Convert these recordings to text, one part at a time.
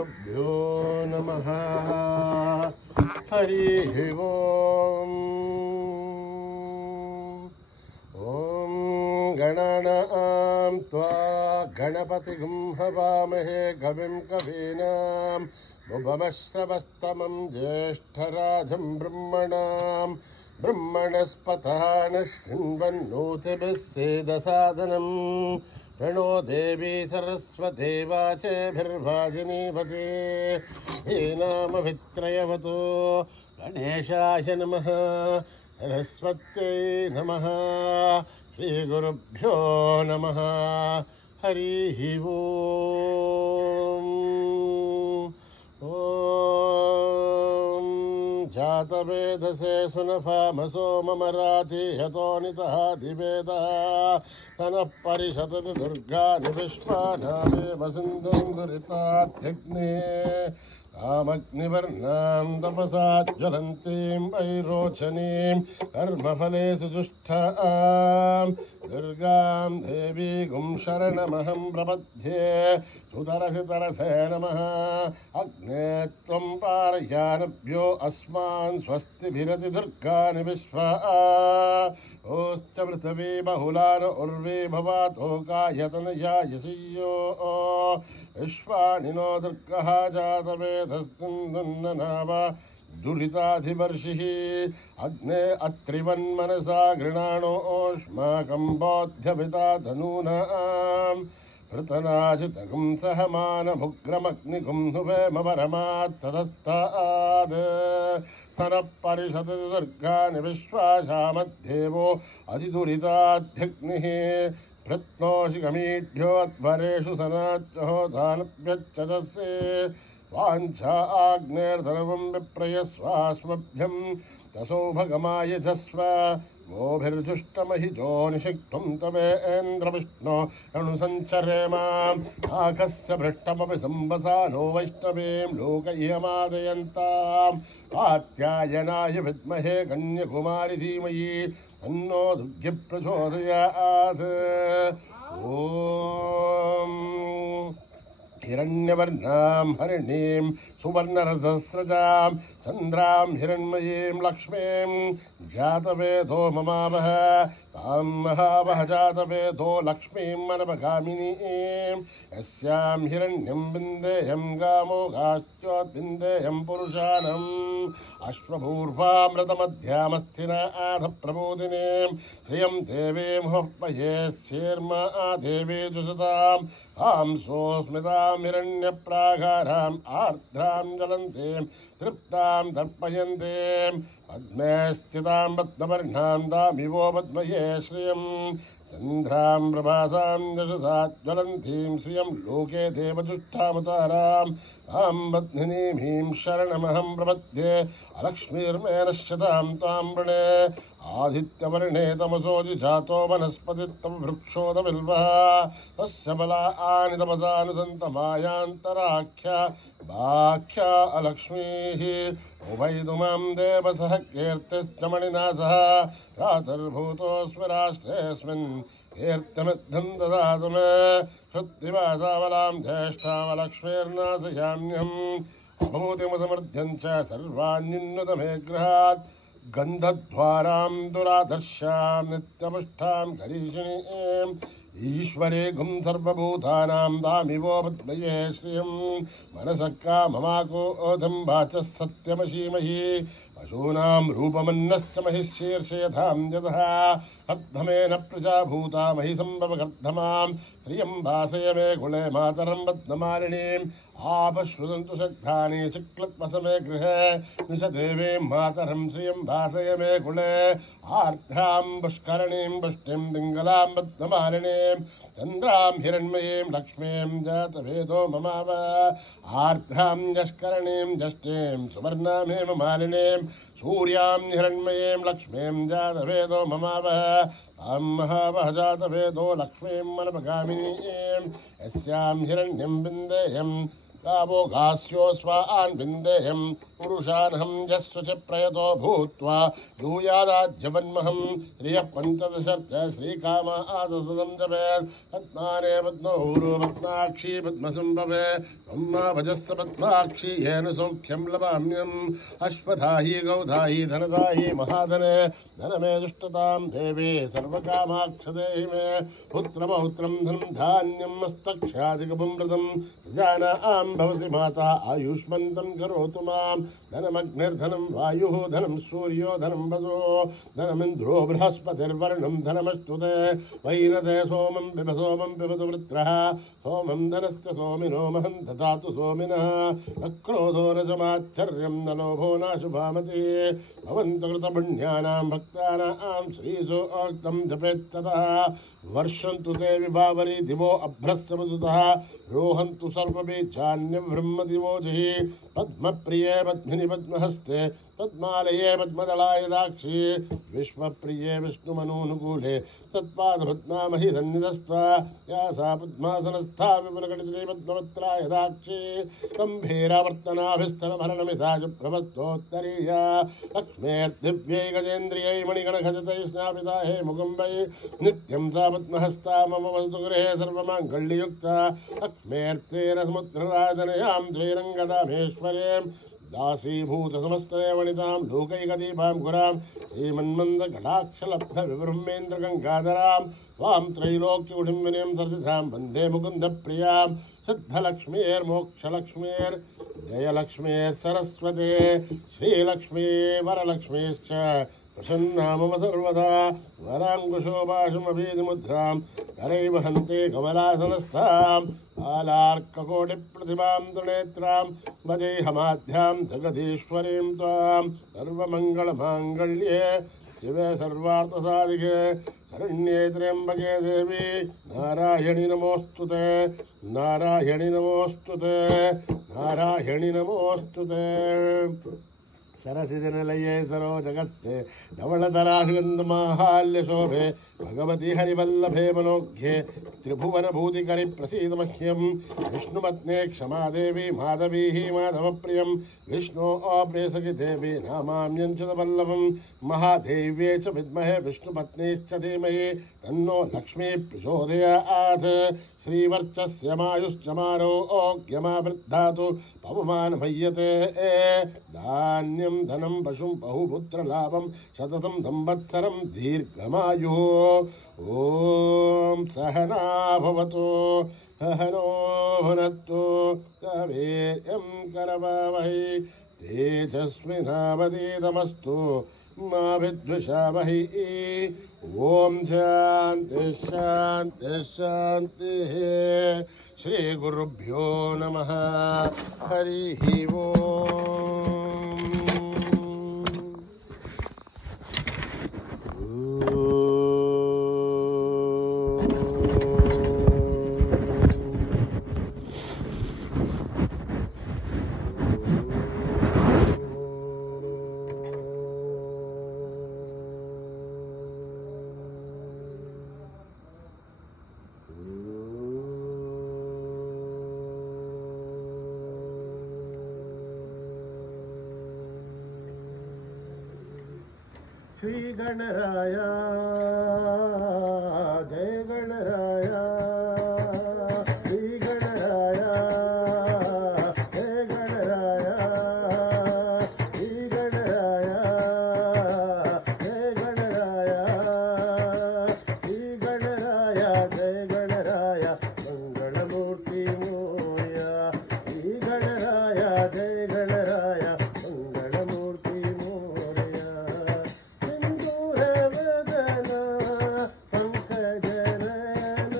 श्रीगुरुभ्यो नमः। हरिः ओम्। ॐ गणानां त्वा गणपतिं हवामहे कविं कवीनाम् उपमश्रवस्तमं ज्येष्ठराजं ब्रह्मणाम् ब्रह्मणस्पतः शृण्वन्नोतिभिः सेदसादनम् प्रणो देवी सरस्वती वाचेभिर्वाजिनीपते नामभित्रयवतो गणेशाय नमः सरस्वत्यै नमः श्रीगुरुभ्यो नमः। हरिः ओम्। ॐ जातवेदसे सुनफामसो ममराति हतो नितः दिवेदः तनः परिषदति दुर्गानि विश्वानामेव सिन्धुं दुरितात्यग्ने कामग्निवर्णां तपसा ज्वलन्तीं वैरोचनीं कर्मफलेषु जुष्टां दुर्गां देवीं शरणमहं प्रपद्ये। सुतरसि तरसे नमः। अग्ने त्वं पारयानभ्यो अस्मान् स्वस्तिभिरति दुर्गानि विश्वा ओश्च पृथिवी बहुलान उर्वी भवातो कायतनया यशियो विश्वानिनो दुर्गः जातवेदः सिन्धुन्ननाव दुरिताधिवर्षिः। अग्ने अत्रिवन्मनसा गृणाणोऽस्माकं बोध्यपिता धनूनाम् पृतनाजितगुं सहमानमुग्रमग्निगुं हुवेम परमात्तदस्ताद् सनः परिषदति दुर्गानि विश्वासामद्देवो अधिदुरिताध्यग्निः प्रत्नोषि गमीढ्योऽध्वरेषु सनाच्चहोदानभ्यच्चदस्ये वाञ्छा आग्नेर्धर्वं विप्रयस्वास्मभ्यं तसौभगमायजस्व गोभिर्जुष्टमहिजो निषिक्तं तवेन्द्रविष्णो रणुसञ्चरेम आकस्य भृष्टमपि संवसानो वैष्णवीं लोकयमादयन्तां कात्यायनाय विद्महे कन्याकुमारी धीमहि तन्नो दुर्गे प्रचोदयात्। ॐ हिरण्यवर्णां हरिणीं सुवर्णरथस्रजां चन्द्रां हिरण्मयीं लक्ष्मीं जातवेदो ममावह तां महावह जातवेदो लक्ष्मीं मनपगामिनीं यस्यां हिरण्यं विन्देयं गामो गाश्चोद्विन्देयं पुरुषाणम् अश्वपूर्वामृतमध्यामस्थिनाथ प्रबोधिनीं श्रियं देवीं हुह्वये स्येर्मा देवी जुषताम् आं सोऽस्मितां हिरण्यप्राकाराम् आर्द्रां ज्वलन्तीं तृप्तां तर्पयन्तीं पद्मे स्थितां पद्मवर्णां दामिवो पद्मये श्रियं चन्द्रां प्रभासां यशसा ज्वलन्तीं श्रियं लोके देवजुष्टामताराम् तां पद्मिनीं शरणमहं प्रपद्ये अलक्ष्मीर्मे नश्यतां तां वृणे आदित्यवर्णे तमसोऽधि जातो वनस्पतित्तम वृक्षोदबिल्वः तस्य बलानि तपसानुदन्तमायान्तराख्या बाख्या अलक्ष्मीः उभयदुमां देवसः कीर्तिश्च मणिना सह प्रातर्भूतोऽस्मि राष्ट्रेऽस्मिन् कीर्तिमिद्धं ददातु मे श्रुत्तिवासावलां ज्येष्ठामलक्ष्मीर्नाशयाम्यहम् भूतिमुसमृद्ध्यं च सर्वान्युन्नतमे गृहात् गन्धद्वारां दुराधर्ष्यां नित्यपुष्टां करीषिणीं ईश्वरे गुं सर्वभूतानां दामिवो पद्मये श्रियं मनसः काममाकोधं वाचः सत्यमशीमहि पशूनां रूपमन्नश्च महिषीर्षयधां यतः अर्धमेन प्रजा भूता महि सम्भवकर्धमां श्रियं भासय मे कुले मातरं पद्ममालिनीम् आपश्रुदन्तु शक्तानि शुक्लत्वसमे गृहे निशदेवीं मातरं श्रियं भासय मे कुले आर्द्रां पुष्करणीं पुष्टिं पिङ्गलां पद्ममालिनीं चन्द्रां हिरण्मयीं लक्ष्मीं जातवेदो ममाव आर्द्रां यष्करणीं जष्टीं सुवर्णामेव मालिनीं सूर्यां हिरण्मयीं लक्ष्मीं जातवेदो ममाव तां महावह जातवेदो लक्ष्मीं मनपगामिनीं यस्यां हिरण्यं विन्देयं गावो घास्योऽस्वान् विन्देयम् पुरुषानहं यस्वच प्रयतो भूत्वा यूयादाज्यवन्महं श्रियः पञ्चदशर्थ श्रीकामा आदसुदं जपेत् पद्माने पद्मौरो पद्माक्षी पद्मसम्भवे ब्रह्मा भजस्य पद्माक्षी येन सौख्यं लभाम्यम् अश्वधायि गौधायि धनदायि महाधने धनमे दुष्टतां देवी सर्वकामाक्षदेहि मे पुत्रपौत्रं धनं धान्यं मस्तक्षादिकपुमृतं प्रजानां भवति माता आयुष्मन्तं करोतु मां धनमग्निर्धनं वायुः धनं सूर्यो धनं वसो धनमिन्द्रो बृहस्पतिर्वर्णं धनमस्तुते वैनते सोमं पिबतु वृत्रः सोमं धनस्य सोमिनो महं ददातु सोमिनः अक्रोधो न समाच्छर्यं न लोभो नाशुभामति भवन्तु कृतपुण्यानां भक्तानां श्रीसोक्तं जपेत्ततः वर्षन्तु ते विभावरी दिवो अभ्रस्तमधुतः रोहन्तु सर्वबीजान्यब्रह्मदिवोजिः पद्मप्रिये पद्मिनि पद्महस्ते पद्मालये पद्मदलाय दाक्षी विश्वप्रिये विष्णुमनूनुकूले तत्पादपद्मामहि सन्निधस्था या सा पद्मासनस्था विपुलकटितले पद्मवत्राय दाक्षी गम्भीरावर्तनाभिस्तरभरणमिधा च प्रभस्तोत्तरीया लक्ष्मेर्दिव्यै गजेन्द्रियै मणिगणखचितै स्नापिता हे मुकुम्बै नित्यं सा पद्महस्ता मम वस्तु गृहे सर्वमाङ्गल्ययुक्ता लक्ष्मेर्तेन समुद्रराजनयां श्रीरङ्गदामेश्वरीं दासीभूतसमस्तवनितां लोकैकदीपां गुरां श्रीमन्मन्दकटाक्षलब्धविब्रह्मेन्द्रगङ्गाधरां त्वां त्रैलोक्यकुटुम्बिनीं सरसिधां वन्दे मुकुन्दप्रियां सिद्धलक्ष्मीर्मोक्षलक्ष्मीर्जयलक्ष्मीर्सरस्वती श्रीलक्ष्मी वरलक्ष्मीश्च प्रसन्ना मम सर्वदा वराङ्कुशोभाषमभीतिमुद्रां करैव हन्ते कमलासनस्थां बालार्ककोटिप्रतिभां त्रिनेत्रां वदेहमाध्यां जगदीश्वरीं त्वां सर्वमङ्गलमाङ्गल्ये शिवे सर्वार्थसाधिके शरण्ये त्र्यम्बके देवी नारायणि नमोऽस्तुते नारायणि नमोऽस्तुते नारायणि नमोऽस्तुते सरसिजनलये सरोजगस्ते धवलधराशुगन्धमाहाल्यशोभे भगवति हरिवल्लभे मनोज्ञे त्रिभुवनभूतिकरि प्रसीदमह्यं विष्णुपत्ने क्षमा देवी माधवीः माधवप्रियं विष्णो अप्रेसकि देवी नामाम्यञ्चुतवल्लभं महादेव्ये च विद्महे विष्णुपत्नीश्च धीमहि तन्नो लक्ष्मी प्रचोदयात् श्रीवर्चस्यमायुश्च मारोग्यमावृद्धातु पवमानमह्यते धान्यं धनं पशुं बहुपुत्रलाभं शततं संवत्सरं दीर्घमायुः ॐ सहना भवतु सहनो भुनक्तु वीर्यं करवावहै तेजस्विनावधीतमस्तु मा विद्विषावहै ॐ शान्ति शान्ति शान्तिः श्रीगुरुभ्यो नमः हरिः ओम् श्री गणराय जय गणराय श्री गणराय जय गणराय श्री गणराय जय गणराय श्री गणराय जय गणराय मंगलमूर्ति मोरया श्री गणराय जय गणराय मंगलमूर्ति मोरया सिंदूर वदन पंकज नयन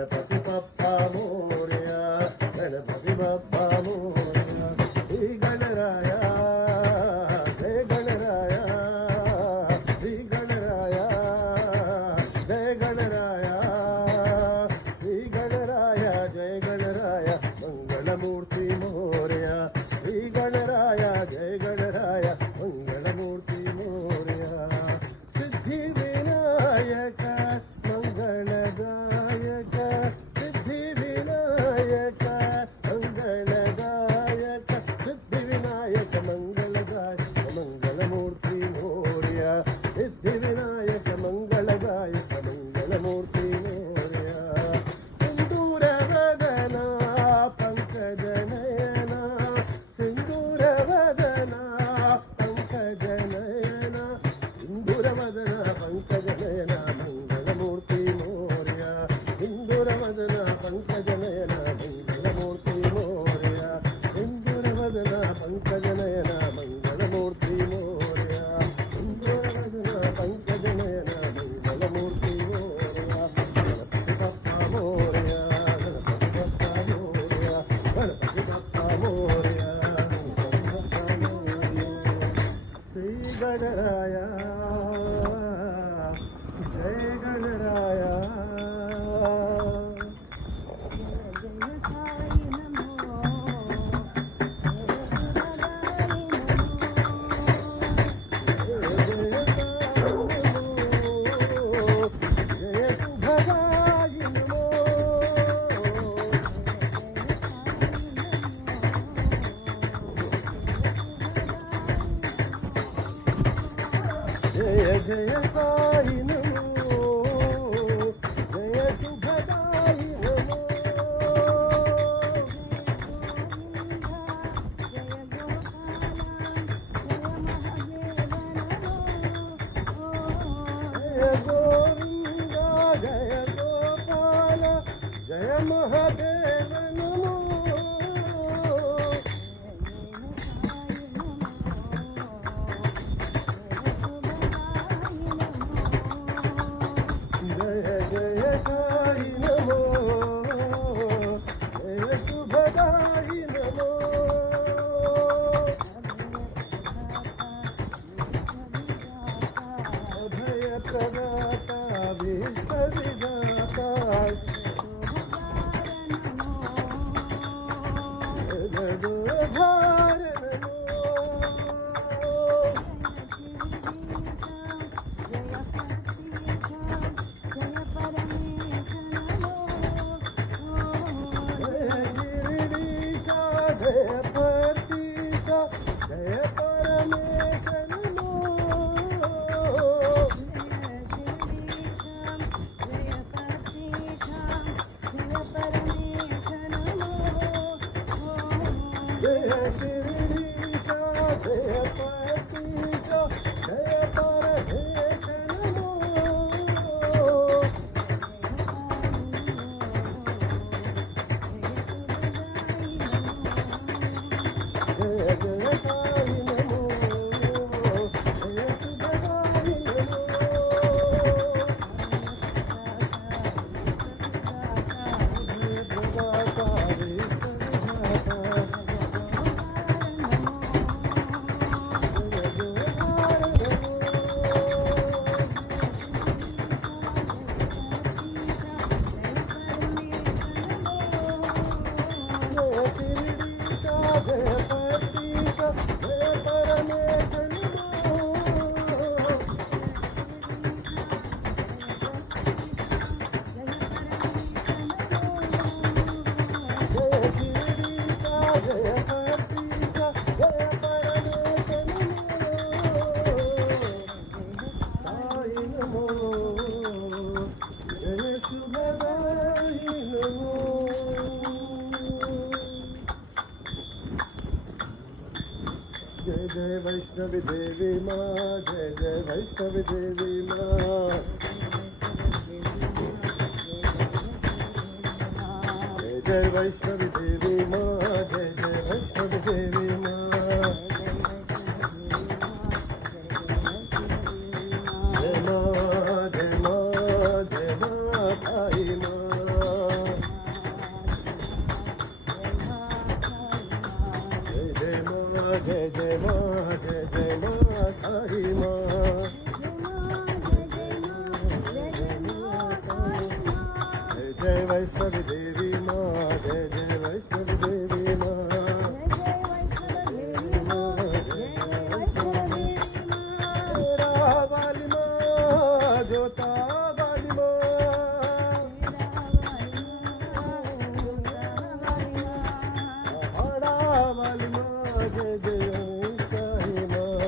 गणपति बप्पा मोरया, गणपति बप्पा मोरया, श्री गणराया जय गणराया, श्री गणराया जय गणराया, श्री गणराया जय गणराया मंगलमूर्ति मोरया, श्री गणराया जय गणराया मंगलमूर्ति मोरया, सिद्धि विनायक मंगलदायक, सिद्धि विनायक मंगलदायक, सिद्धि विनायक मंगलदायक मंगलमूर्ति मोरया, सिद्धि विनायक मंगलदायक मंगलमूर्ति मोरया, सिंदूर वदना पंकज नयना, सिंदूर वदना पंकज नयना, सिंदूर वदना पंकज नयना मंगलमूर्ति मोरया, सिंदूर वदना पंकज नयना मंगलमूर्ति मोरया, सिंदूर वदना पंकज नयना मंगलमूर्ति मोरया, सिंदूर वदना पंकज नयना मंगलमूर्ति मोरया, गणपति बप्पा मोरया, गणपति बप्पा मोरया, गणपति बप्पा मोरया, गणपति बप्पा मोरया, श्री गणराया जय गणराया। जय जय साई नमो, जय शुभदाई नमो, जय गोविंदा जय गोपाल जय महादेव नमो, जय जय साई नमो, जय शुभदाई नमो, अभय प्रदाता विश्व विधाता, जगद्धार नमो, जय गिरिडीशा जय पतिशा जय परमेश नमो, जय गिरिडीशा जय पतिशा जय परमेश नमो, जय जय साई नमो, जय शुभदाई नमो, जय प्रदाता विश्व विधाता, जय जयकार नमो, जय शिरडीशा जय पतिशा जय परमेश नमो, जय शिरडीशा जय पतिशा जय परमेश नमो, साई नमो, जय शुभदाई नमो। जय जय वैष्णवी देवी माँ, जय जय वैष्णवी देवी माँ, जय जय वैष्णवी देवी माँ, जय जय वैष्णवी देवी माँ, जय माँ जय माँ जय माँ आई माँ, जय वैष्णवी देवी माँ, जय जय वैष्णवी देवी माँ, तेरा वाली माँ, जोता वाली माँ, पहाड़ा वाली माँ, जय जय साई माँ,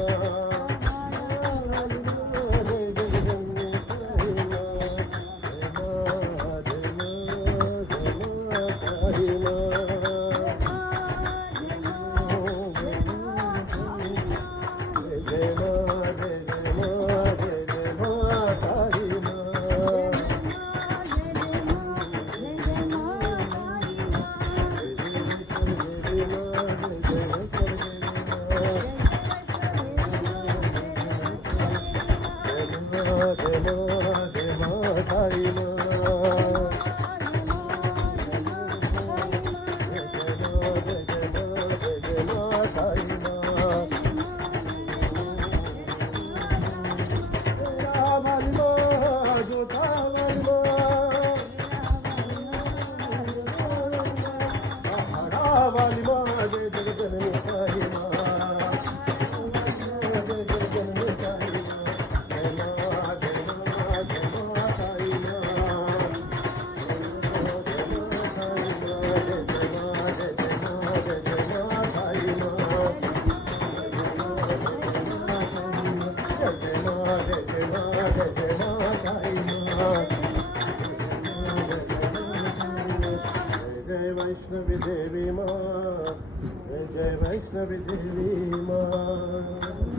वैष्णवी देवी माँ, जय जय वैष्णवी देवी माँ,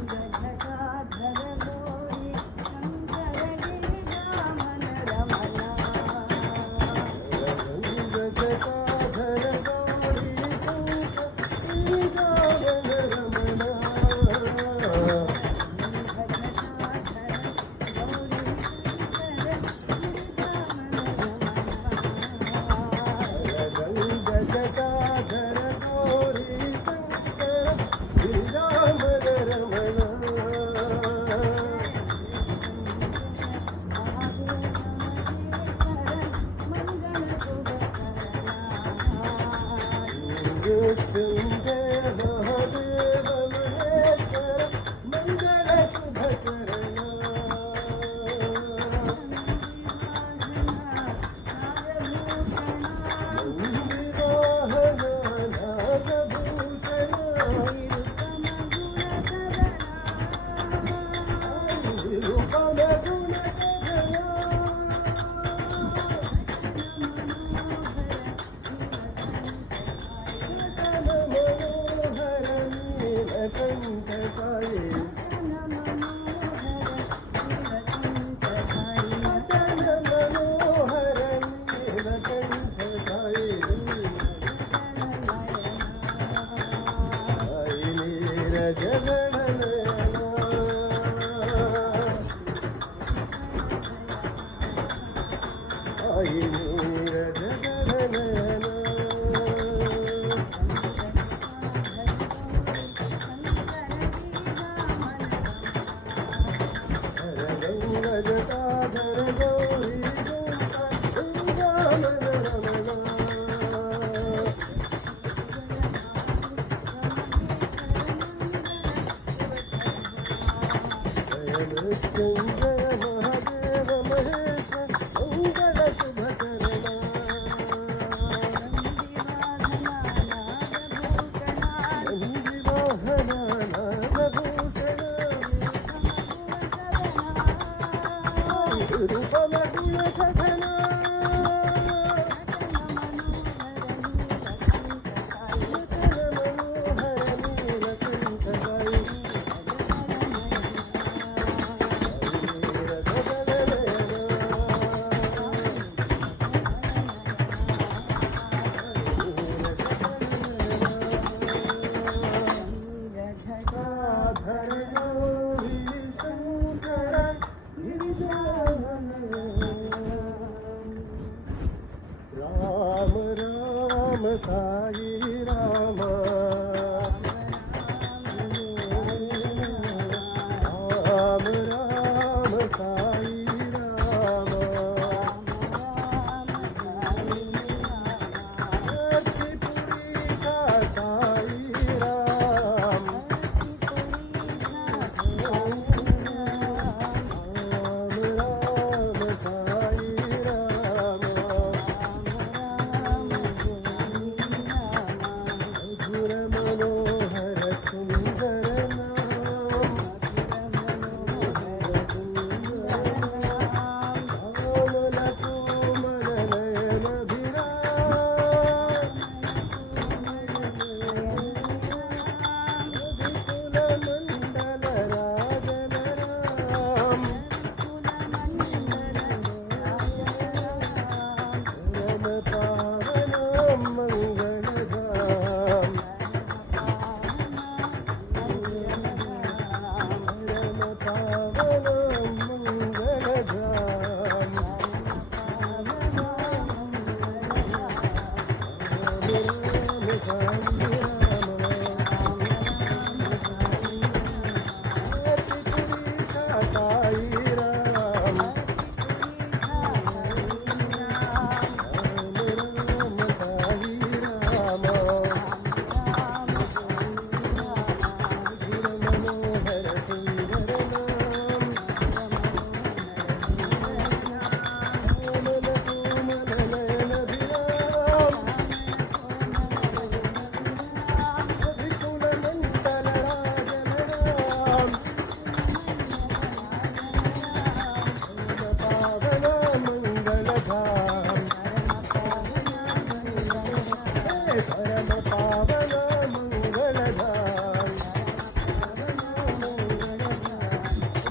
परम पावन मंगलधाम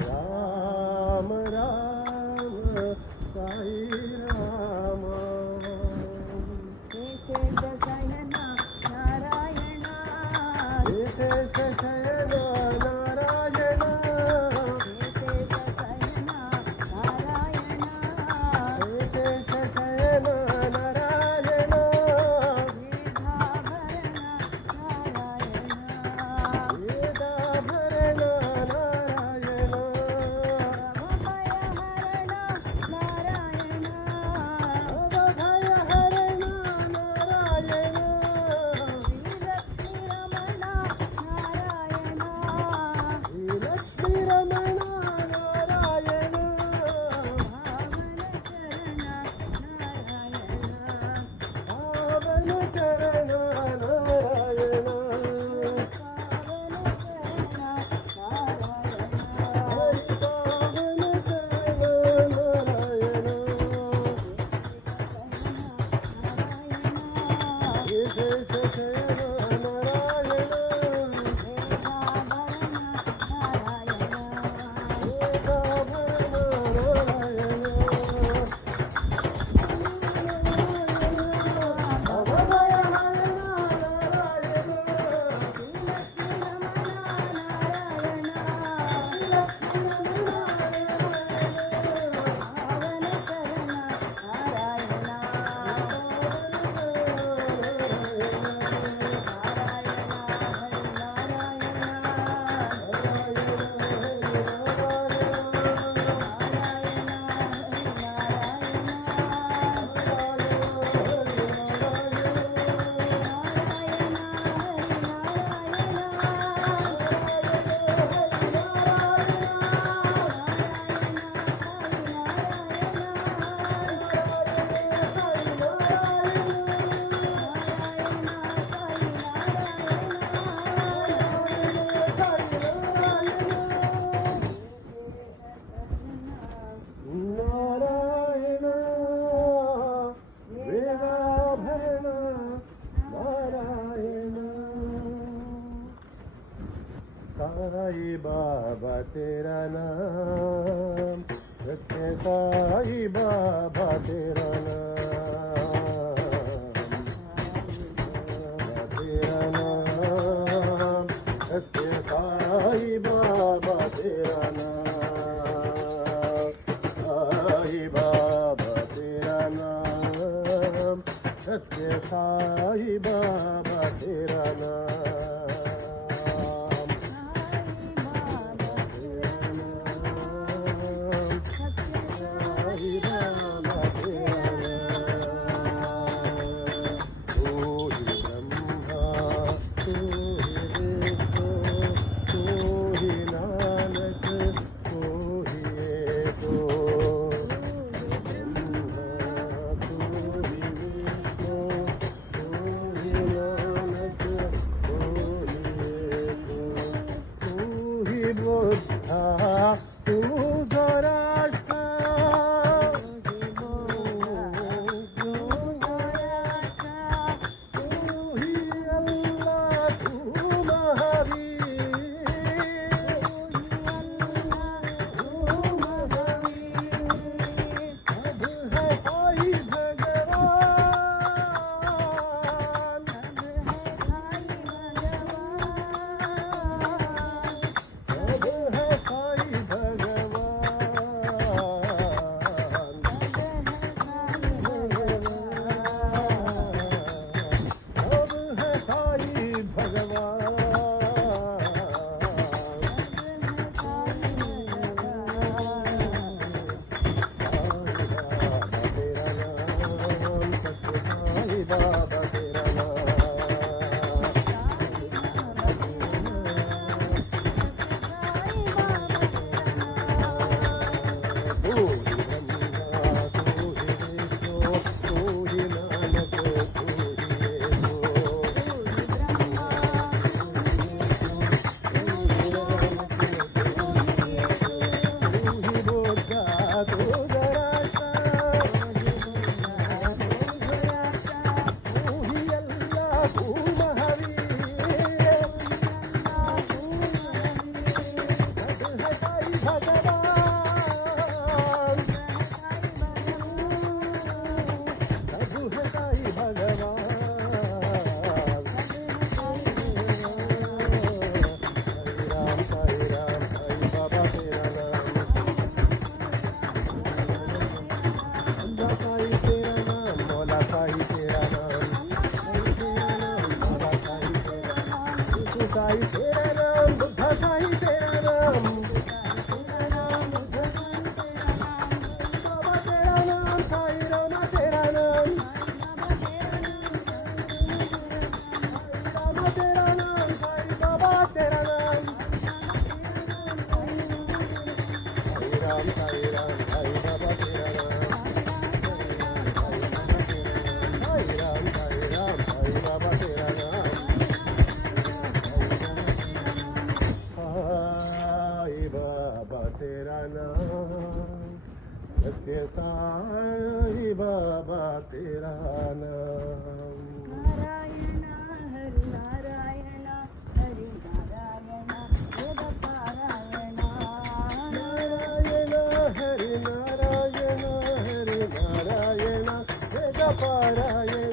राम राम साई राम शयन नारायण शयन नारायण साई बाबा तेरा नाम सत्य साई बाबा तेरा नाम सत्य साई बाबा तेरा नाम साई बाबा तेरा नाम सत्य साई बाबा तेरा नाम तेरा नाम, सत्य साई बाबा तेरा नाम। नारायण हरि नारायण हरि नारायण वेद पारायण। नारायण हरि नारायण हरि नारायण वेद पारायण।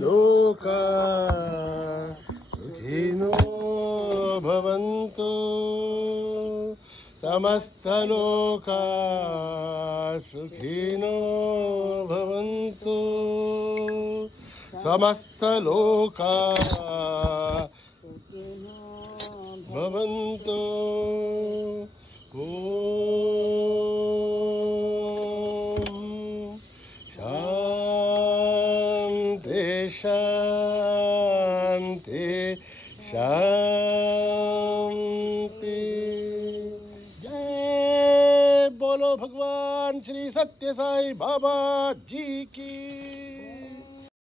लोका सुखिनो भवन्तु, समस्तलोका सुखिनो भवन्तु, समस्तलोका भवन्तु। शांति शांति। जय बोलो भगवान श्री सत्य साई बाबा जी की।